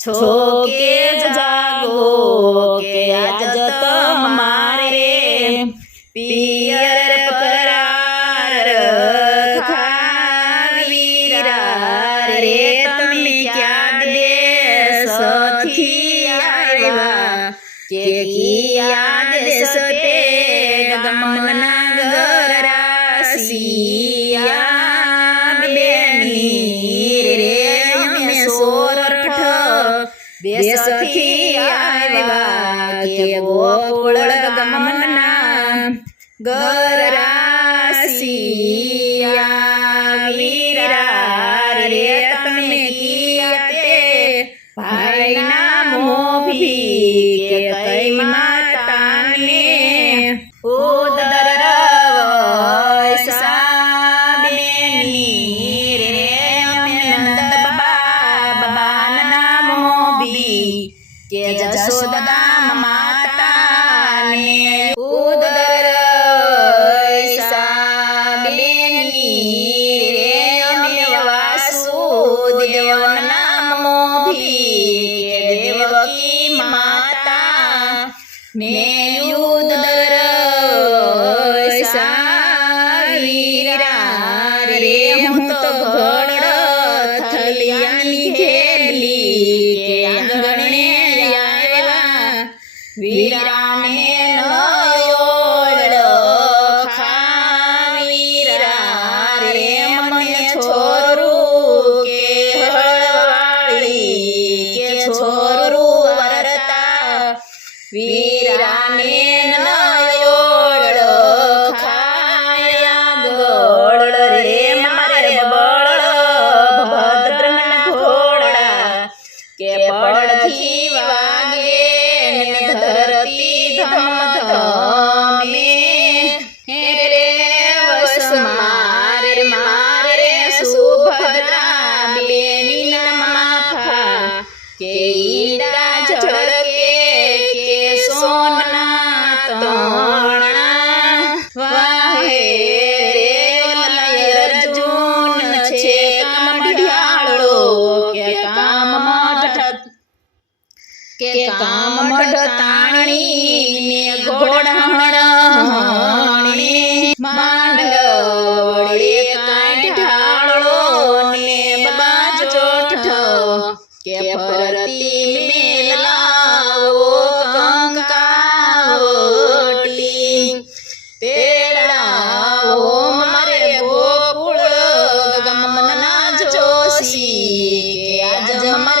છો કે જાગો કે આજ તમારે પિયર પરાર ખાવીરા રે તમે ક્યાં દેશથી આવ્યા કે કિયા દેશ તે ગમના ગરાસિયા બેની રે અમે સોરઠ દેશથી આવ્યા કે ગોકુળ ગમના ગરાસિયા વીરા રે તમે કિયા તે ભાઈના મોભી કે કઈ માતાને ઉદર સાબેની રે અમે નંદ બાબાના મોભી કે જશોદા માતાને ઉદર સાબેની રે અમે વાસુદેવના મોભી કે દેવકી માતા ને ઉદર સાવીરા રે હું તો ઘડ થલિયાની ખેલી કે આંગણે આવ્યા વીરાને નયોડ ખાવીરા રે મને છોરું કે હળવાળી કે છોરું વરતા વીરાને નયોડ ખાયા ગોળ રે મારે બળ ભદ્રના ઘોડા કે પડથી વાગે ને ધરતી ધમ ધમે હે રે વસ મારે મારે સુભદ્રા બેની માફા કે ઈડા ઝળકે કે સોના તોણા વાહે રે ઓલા અર્જુન છે કામઢિયાળો કે કામ મઢ તાણી ને ઘોડામણે માંડવડે કાંઠાળો ને બાજોઠ કે ફરતી મેલાવો કંકાવટી તેડાવો મારે ગોકુળ ગમના જોશી કે આજ મારે